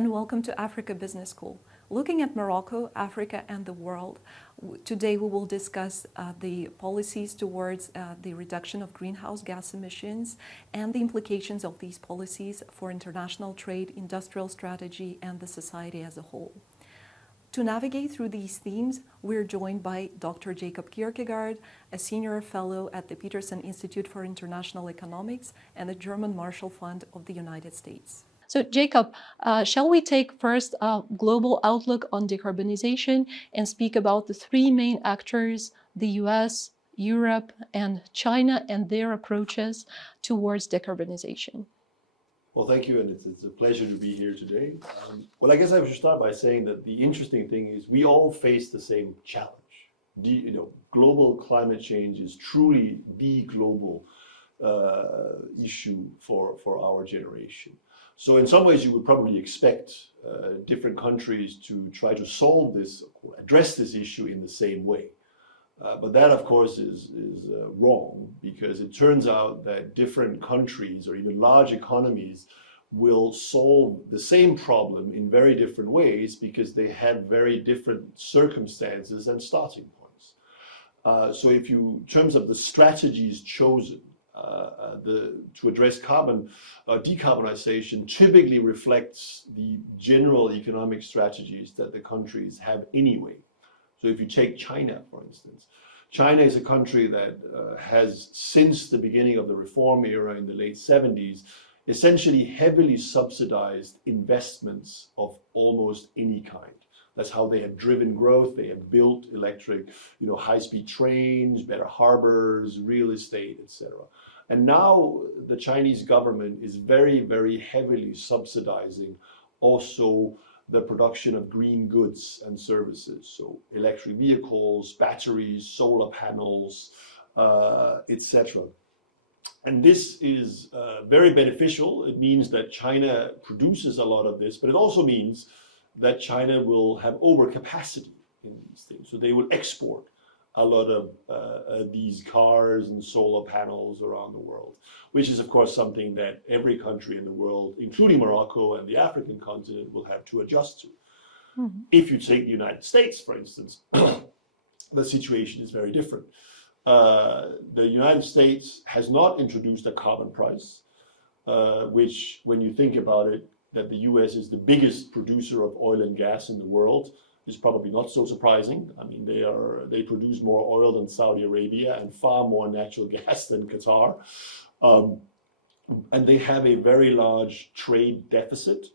and welcome to Africa Business School. Looking at Morocco, Africa, and the world, today we will discuss the policies towards the reduction of greenhouse gas emissions and the implications of these policies for international trade, industrial strategy, and the society as a whole. To navigate through these themes, we're joined by Dr. Jacob Kirkegaard, a senior fellow at the Peterson Institute for International Economics and the German Marshall Fund of the United States. So Jacob, shall we take first a global outlook on decarbonization and speak about the three main actors, the US, Europe, and China, and their approaches towards decarbonization? Well, thank you, and it's a pleasure to be here today. Well, I guess I should start by saying that the interesting thing is we all face the same challenge. Global climate change is truly the global issue for our generation. So in some ways, you would probably expect different countries to try to solve this, address this issue in the same way. But that, of course, is wrong, because it turns out that different countries or even large economies will solve the same problem in very different ways because they have very different circumstances and starting points. So if in terms of the strategies chosen, to address decarbonization typically reflects the general economic strategies that the countries have anyway. So if you take China, for instance, China is a country that has, since the beginning of the reform era in the late 70s, essentially heavily subsidized investments of almost any kind. That's how they have driven growth. They have built electric, high-speed trains, better harbors, real estate, etc. And now the Chinese government is very, very heavily subsidizing also the production of green goods and services. So electric vehicles, batteries, solar panels, etc. And this is very beneficial. It means that China produces a lot of this, but it also means that China will have overcapacity in these things. So they will export a lot of these cars and solar panels around the world, which is, of course, something that every country in the world, including Morocco and the African continent, will have to adjust to. Mm-hmm. If you take the United States, for instance, the situation is very different. The United States has not introduced a carbon price, which, when you think about it, that the US is the biggest producer of oil and gas in the world, is probably not so surprising. I mean, they produce more oil than Saudi Arabia and far more natural gas than Qatar. And they have a very large trade deficit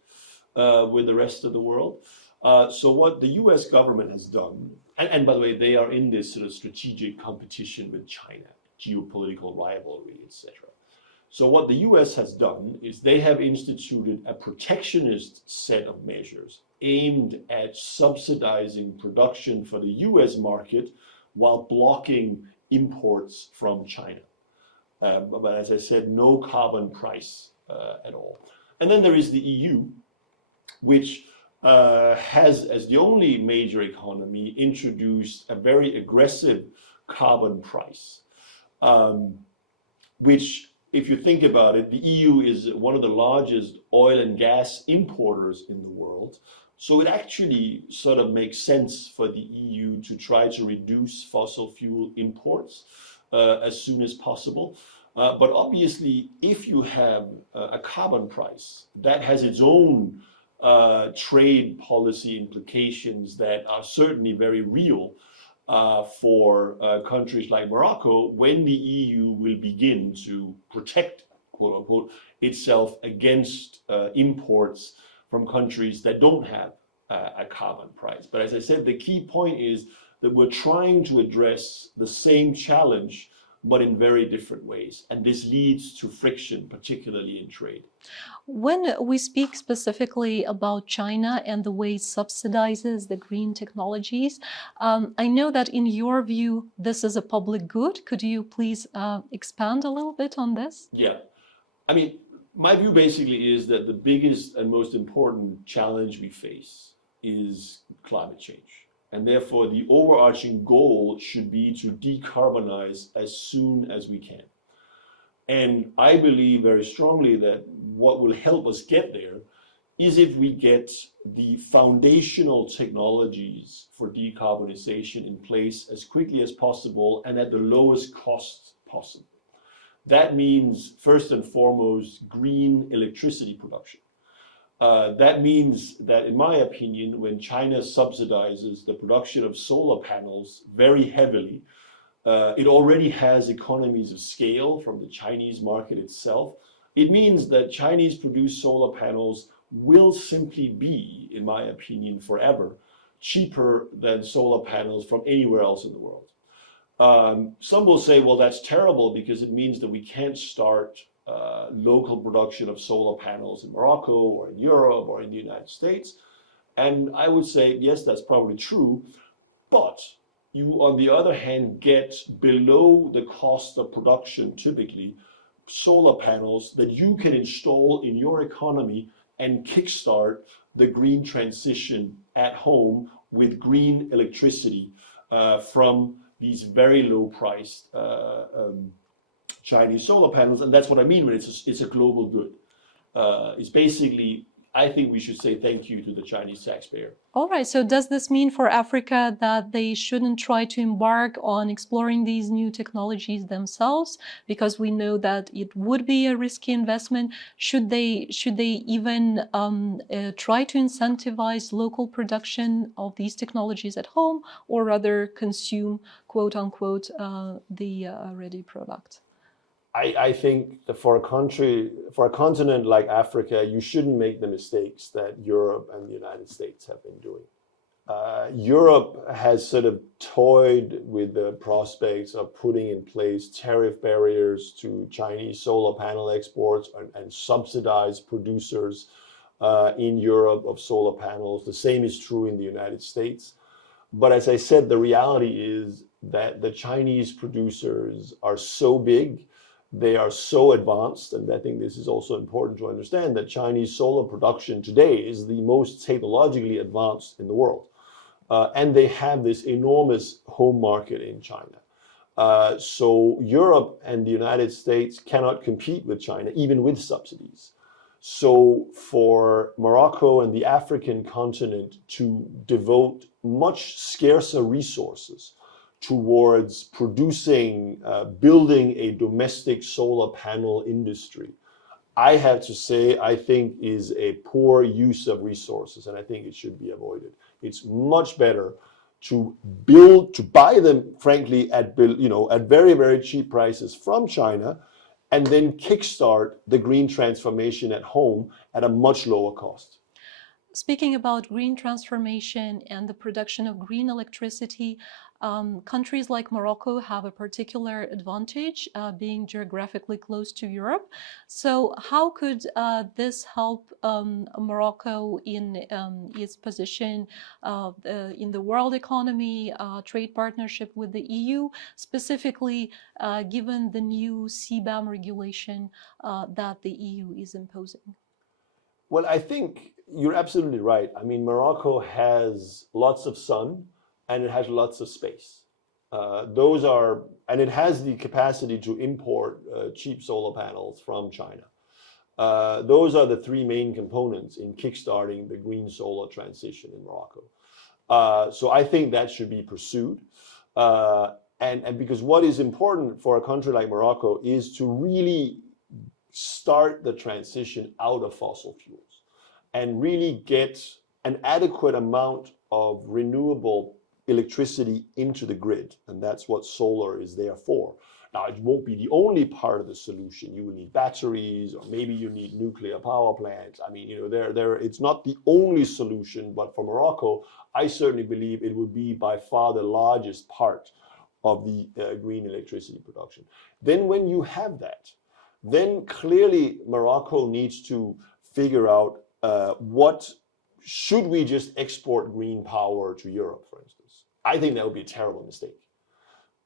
with the rest of the world. So what the US government has done, and by the way, they are in this sort of strategic competition with China, geopolitical rivalry, etc. So what the US has done is they have instituted a protectionist set of measures aimed at subsidizing production for the US market while blocking imports from China. But as I said, no carbon price at all. And then there is the EU, which has, as the only major economy, introduced a very aggressive carbon price, which, if you think about it, the EU is one of the largest oil and gas importers in the world. So it actually sort of makes sense for the EU to try to reduce fossil fuel imports as soon as possible. But obviously, if you have a carbon price, that has its own trade policy implications that are certainly very real for countries like Morocco, when the EU will begin to protect, quote unquote, itself against imports from countries that don't have a carbon price. But as I said, the key point is that we're trying to address the same challenge, but in very different ways. And this leads to friction, particularly in trade. When we speak specifically about China and the way it subsidizes the green technologies, I know that in your view, this is a public good. Could you please expand a little bit on this? Yeah. I mean, my view basically is that the biggest and most important challenge we face is climate change. And therefore, the overarching goal should be to decarbonize as soon as we can. And I believe very strongly that what will help us get there is if we get the foundational technologies for decarbonization in place as quickly as possible and at the lowest cost possible. That means, first and foremost, green electricity production. That means that, in my opinion, when China subsidizes the production of solar panels very heavily, it already has economies of scale from the Chinese market itself. It means that Chinese produced solar panels will simply be, in my opinion, forever cheaper than solar panels from anywhere else in the world. Some will say, well, that's terrible because it means that we can't start local production of solar panels in Morocco or in Europe or in the United States. And I would say, yes, that's probably true. But you, on the other hand, get below the cost of production, typically, solar panels that you can install in your economy and kickstart the green transition at home with green electricity from these very low-priced Chinese solar panels. And that's what I mean when it's a global good. It's basically, I think we should say thank you to the Chinese taxpayer. All right. So does this mean for Africa that they shouldn't try to embark on exploring these new technologies themselves? Because we know that it would be a risky investment. Should they even try to incentivize local production of these technologies at home, or rather consume, quote unquote, the ready product? I think that for a continent like Africa, you shouldn't make the mistakes that Europe and the United States have been doing. Europe has sort of toyed with the prospects of putting in place tariff barriers to Chinese solar panel exports and subsidize producers in Europe of solar panels. The same is true in the United States. But as I said, the reality is that the Chinese producers are so big, they are so advanced, and I think this is also important to understand, that Chinese solar production today is the most technologically advanced in the world. And they have this enormous home market in China. So Europe and the United States cannot compete with China, even with subsidies. So for Morocco and the African continent to devote much scarcer resources towards producing, building a domestic solar panel industry, I have to say, I think is a poor use of resources, and I think it should be avoided. It's much better to buy them, frankly, at very, very cheap prices from China, and then kickstart the green transformation at home at a much lower cost. Speaking about green transformation and the production of green electricity, countries like Morocco have a particular advantage, being geographically close to Europe. So how could this help Morocco in its position in the world economy, trade partnership with the EU, specifically given the new CBAM regulation that the EU is imposing? Well, I think you're absolutely right. I mean, Morocco has lots of sun and it has lots of space. And it has the capacity to import cheap solar panels from China. Those are the three main components in kickstarting the green solar transition in Morocco. So I think that should be pursued. And because what is important for a country like Morocco is to really start the transition out of fossil fuels and really get an adequate amount of renewable electricity into the grid. And that's what solar is there for. Now, it won't be the only part of the solution. You will need batteries, or maybe you need nuclear power plants. I mean, it's not the only solution, but for Morocco, I certainly believe it will be by far the largest part of the green electricity production. Then when you have that, then clearly Morocco needs to figure out should we just export green power to Europe, for instance? I think that would be a terrible mistake.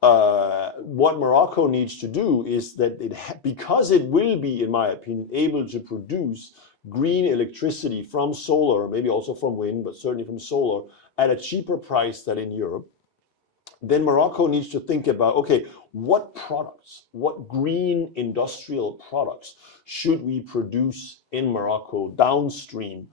What Morocco needs to do is that because it will be, in my opinion, able to produce green electricity from solar, maybe also from wind, but certainly from solar, at a cheaper price than in Europe, then Morocco needs to think about, okay, what products, what green industrial products should we produce in Morocco downstream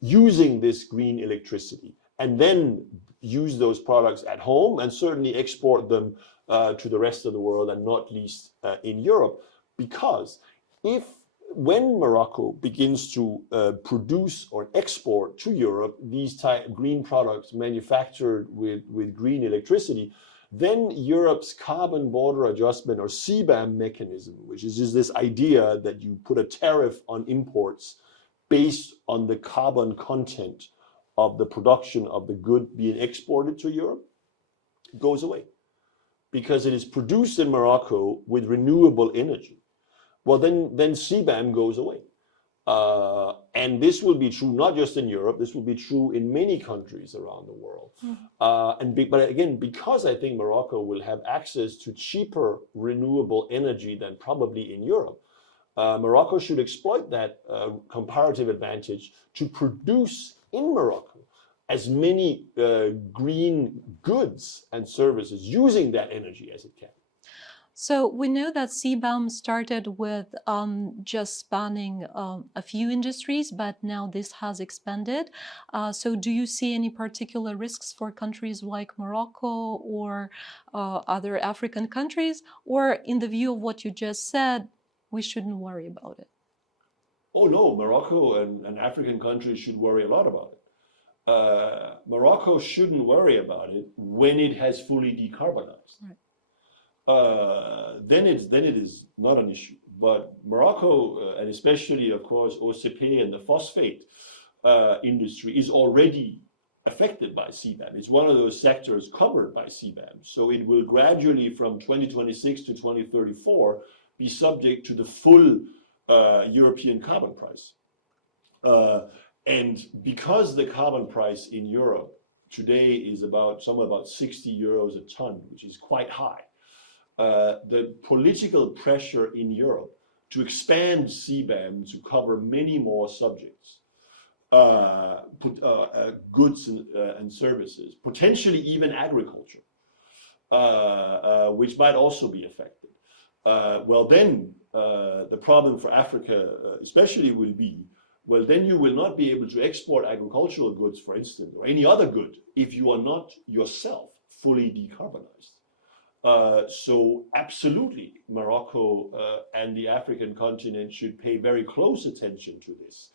using this green electricity, and then use those products at home and certainly export them to the rest of the world, and not least in Europe. Because when Morocco begins to produce or export to Europe these type green products manufactured with green electricity, then Europe's carbon border adjustment or CBAM mechanism, which is just this idea that you put a tariff on imports based on the carbon content of the production of the good being exported to Europe, goes away. Because it is produced in Morocco with renewable energy. Well, then CBAM goes away. And this will be true not just in Europe, this will be true in many countries around the world. But again, because I think Morocco will have access to cheaper renewable energy than probably in Europe, Morocco should exploit that comparative advantage to produce in Morocco as many green goods and services using that energy as it can. So we know that CBAM started with just spanning a few industries, but now this has expanded. So do you see any particular risks for countries like Morocco or other African countries? Or in the view of what you just said, we shouldn't worry about it? Oh no, Morocco and African countries should worry a lot about it. Morocco shouldn't worry about it when it has fully decarbonized. Right. Then it is not an issue. But Morocco, and especially, of course, OCP and the phosphate industry is already affected by CBAM. It's one of those sectors covered by CBAM. So it will gradually, from 2026 to 2034, be subject to the full European carbon price. And because the carbon price in Europe today is somewhere about 60 euros a ton, which is quite high, the political pressure in Europe to expand CBAM to cover many more subjects, goods and services, potentially even agriculture, which might also be affected. Then the problem for Africa especially will be, well, then you will not be able to export agricultural goods, for instance, or any other good, if you are not yourself fully decarbonized. So absolutely, Morocco and the African continent should pay very close attention to this.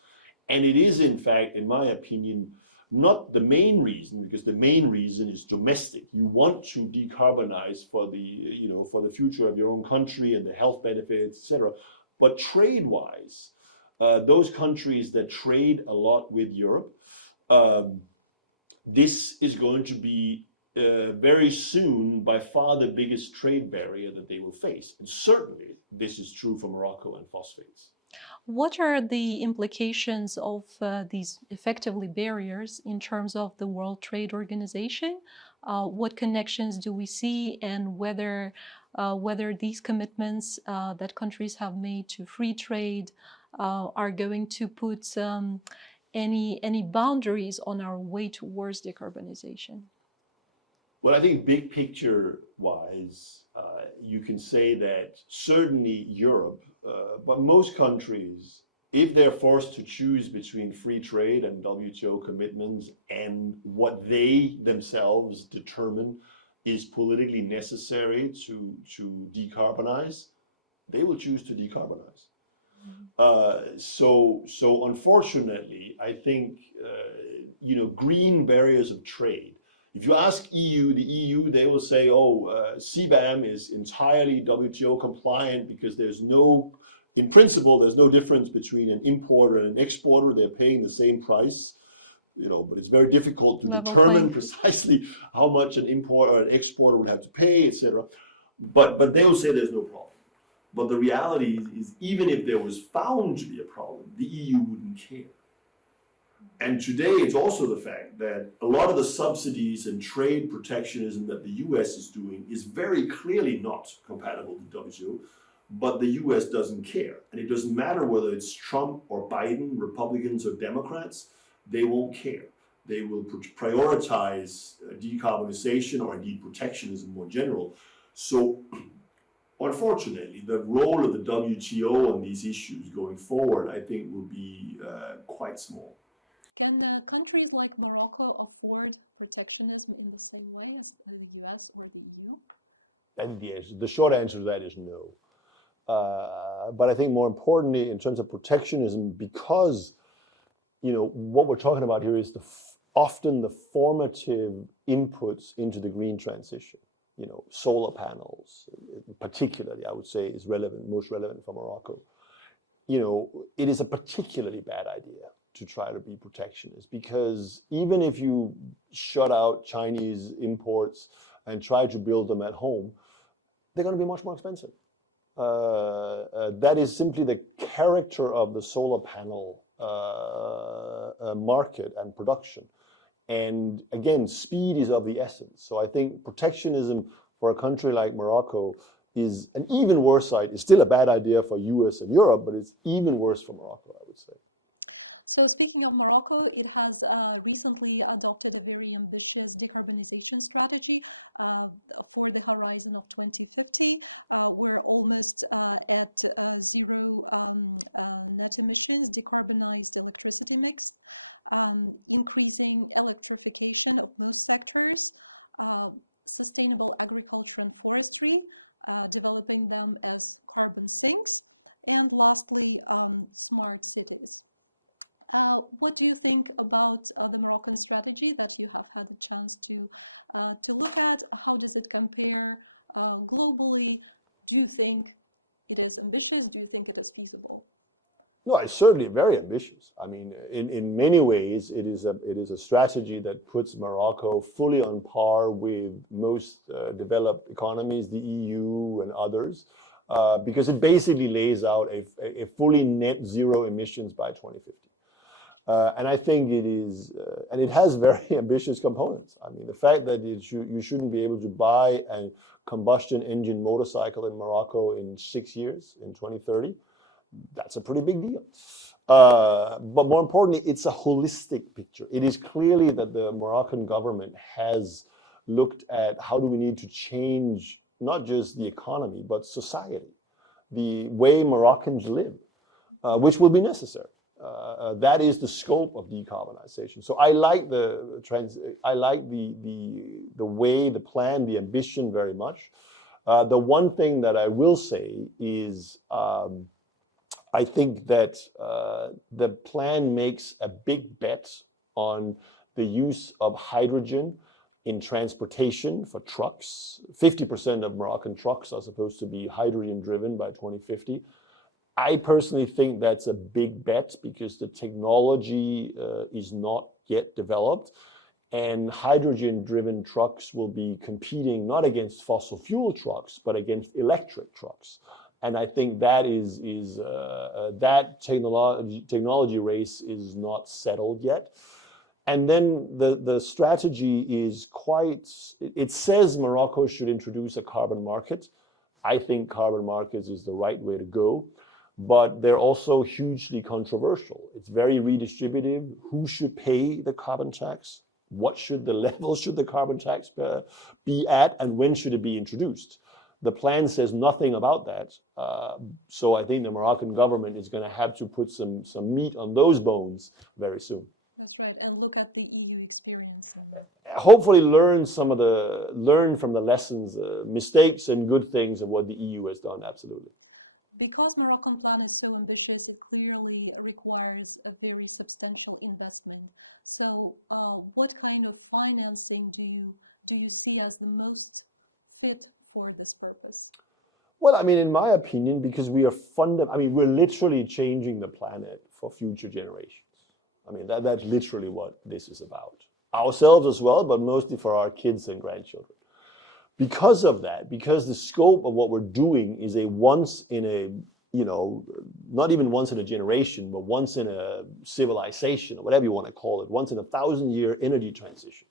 And it is, in fact, in my opinion, not the main reason, because the main reason is domestic. You want to decarbonize for the future of your own country and the health benefits, etc. But trade-wise, those countries that trade a lot with Europe, this is going to be very soon by far the biggest trade barrier that they will face. And certainly this is true for Morocco and phosphates. What are the implications of these effectively barriers in terms of the World Trade Organization? What connections do we see, and whether these commitments that countries have made to free trade are going to put any boundaries on our way towards decarbonization? Well, I think big picture wise, you can say that certainly Europe, but most countries, if they're forced to choose between free trade and WTO commitments and what they themselves determine is politically necessary to decarbonize, they will choose to decarbonize. So unfortunately, I think, green barriers of trade. If you ask the EU, they will say, CBAM is entirely WTO compliant because in principle, there's no difference between an importer and an exporter. They're paying the same price, but it's very difficult to determine precisely how much an importer or an exporter will have to pay, etc. But they will say there's no problem. But the reality is, even if there was found to be a problem, the EU wouldn't care. And today it's also the fact that a lot of the subsidies and trade protectionism that the US is doing is very clearly not compatible with WTO, but the US doesn't care. And it doesn't matter whether it's Trump or Biden, Republicans or Democrats, they won't care. They will prioritize decarbonization or indeed protectionism more general. So unfortunately, the role of the WTO on these issues going forward, I think, will be quite small. Can countries like Morocco afford protectionism in the same way as the US or the EU? And the short answer to that is no. But I think more importantly, in terms of protectionism, because what we're talking about here is often the formative inputs into the green transition. Solar panels, particularly, I would say, is most relevant for Morocco. It is a particularly bad idea to try to be protectionist, because even if you shut out Chinese imports and try to build them at home, they're going to be much more expensive. That is simply the character of the solar panel market and production. And again, speed is of the essence. So I think protectionism for a country like Morocco is an even worse side. It's still a bad idea for US and Europe, but it's even worse for Morocco, I would say. So speaking of Morocco, it has recently adopted a very ambitious decarbonization strategy for the horizon of 2050. We're almost at zero net emissions, decarbonized electricity mix, increasing electrification of most sectors, sustainable agriculture and forestry, developing them as carbon sinks, and lastly, smart cities. What do you think about the Moroccan strategy that you have had a chance to look at? How does it compare globally? Do you think it is ambitious? Do you think it is feasible? No, it's certainly very ambitious. I mean, in many ways, it is a strategy that puts Morocco fully on par with most developed economies, the EU and others, because it basically lays out a fully net zero emissions by 2050. And I think it is, and it has very ambitious components. I mean, the fact that you shouldn't be able to buy a combustion engine motorcycle in Morocco in 6 years, in 2030, that's a pretty big deal. But more importantly, it's a holistic picture. It is clearly that the Moroccan government has looked at how do we need to change not just the economy, but society, the way Moroccans live, which will be necessary. That is the scope of decarbonization. So I like the way, the plan, the ambition very much. The one thing that I will say is I think that the plan makes a big bet on the use of hydrogen in transportation for trucks. 50% of Moroccan trucks are supposed to be hydrogen driven by 2050. I personally think that's a big bet because the technology is not yet developed, and hydrogen-driven trucks will be competing not against fossil fuel trucks, but against electric trucks. And I think that that technology race is not settled yet. And then the strategy is it says Morocco should introduce a carbon market. I think carbon markets is the right way to go. But they're also hugely controversial. It's very redistributive. Who should pay the carbon tax? What should the level should the carbon tax be at, and when should it be introduced? The plan says nothing about that. So I think the Moroccan government is going to have to put some meat on those bones very soon. That's right, and look at the EU experience. Hopefully learn from the lessons, mistakes and good things of what the EU has done, absolutely. Because Moroccan plan is so ambitious, it clearly requires a very substantial investment. So what kind of financing do you see as the most fit for this purpose? Well, I mean, in my opinion, because we're literally changing the planet for future generations. I mean, that's literally what this is about. Ourselves as well, but mostly for our kids and grandchildren. Because of that, because the scope of what we're doing is not even once in a generation, but once in a civilization, or whatever you want to call it, once in a 1,000-year energy transition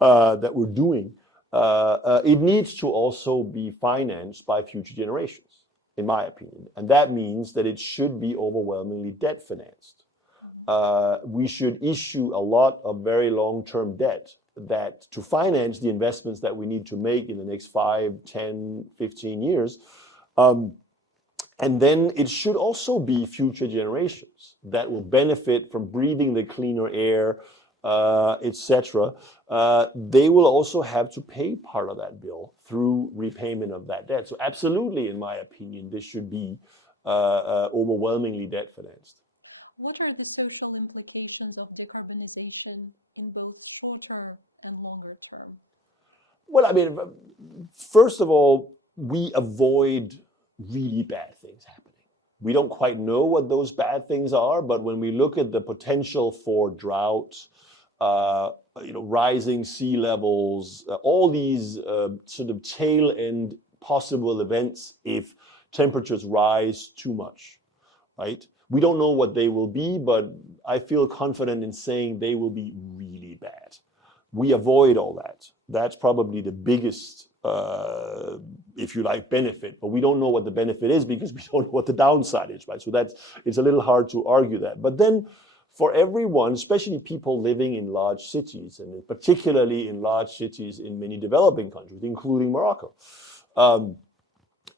that we're doing, it needs to also be financed by future generations, in my opinion. And that means that it should be overwhelmingly debt financed. We should issue a lot of very long-term debt that to finance the investments that we need to make in the next 5, 10, 15 years. And then it should also be future generations that will benefit from breathing the cleaner air, etc. They will also have to pay part of that bill through repayment of that debt. So absolutely, in my opinion, this should be overwhelmingly debt financed. What are the social implications of decarbonization in both shorter and longer term? Well, I mean, first of all, we avoid really bad things happening. We don't quite know what those bad things are, but when we look at the potential for drought, rising sea levels, all these sort of tail end possible events if temperatures rise too much, right? We don't know what they will be, but I feel confident in saying they will be really bad. We avoid all that. That's probably the biggest, if you like, benefit. But we don't know what the benefit is because we don't know what the downside is, right? So it's a little hard to argue that. But then for everyone, especially people living in large cities, and particularly in large cities in many developing countries, including Morocco,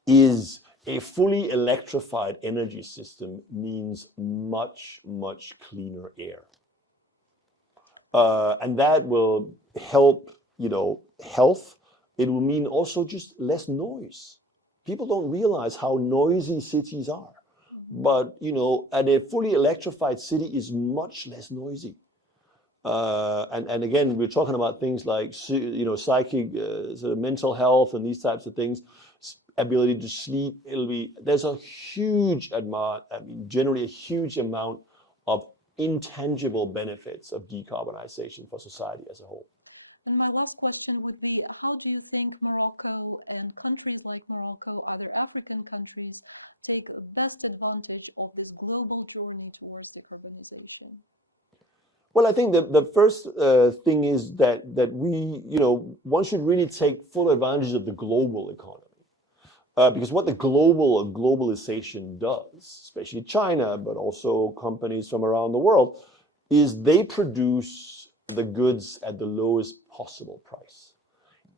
is a fully electrified energy system means much, much cleaner air. And that will help, health. It will mean also just less noise. People don't realize how noisy cities are. But, and a fully electrified city is much less noisy. And again, we're talking about things like, psychic, sort of mental health and these types of things, ability to sleep. There's a huge amount, generally a huge amount of intangible benefits of decarbonization for society as a whole. And my last question would be, how do you think Morocco and countries like Morocco, other African countries, take best advantage of this global journey towards decarbonization? Well, I think that the first thing is that we, one should really take full advantage of the global economy. Because what the globalization does, especially China, but also companies from around the world, is they produce the goods at the lowest possible price.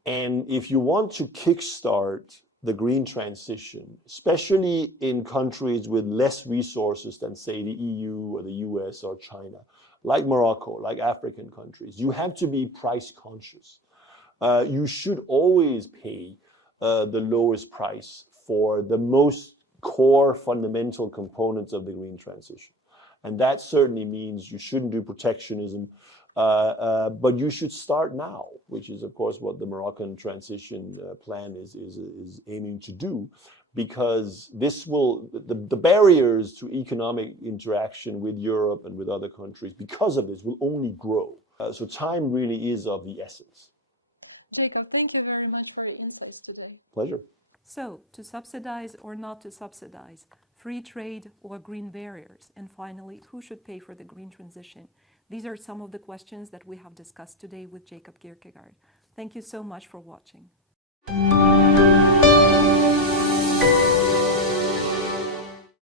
And if you want to kickstart the green transition, especially in countries with less resources than, say, the EU or the US or China, like Morocco, like African countries, you have to be price conscious. You should always pay the lowest price for the most core fundamental components of the green transition. And that certainly means you shouldn't do protectionism, but you should start now, which is, of course, what the Moroccan transition plan is aiming to do, because this will, the barriers to economic interaction with Europe and with other countries because of this will only grow. So time really is of the essence. Jacob, thank you very much for your insights today. Pleasure. So, to subsidize or not to subsidize, free trade or green barriers, and finally, who should pay for the green transition? These are some of the questions that we have discussed today with Jacob Kirkegaard. Thank you so much for watching.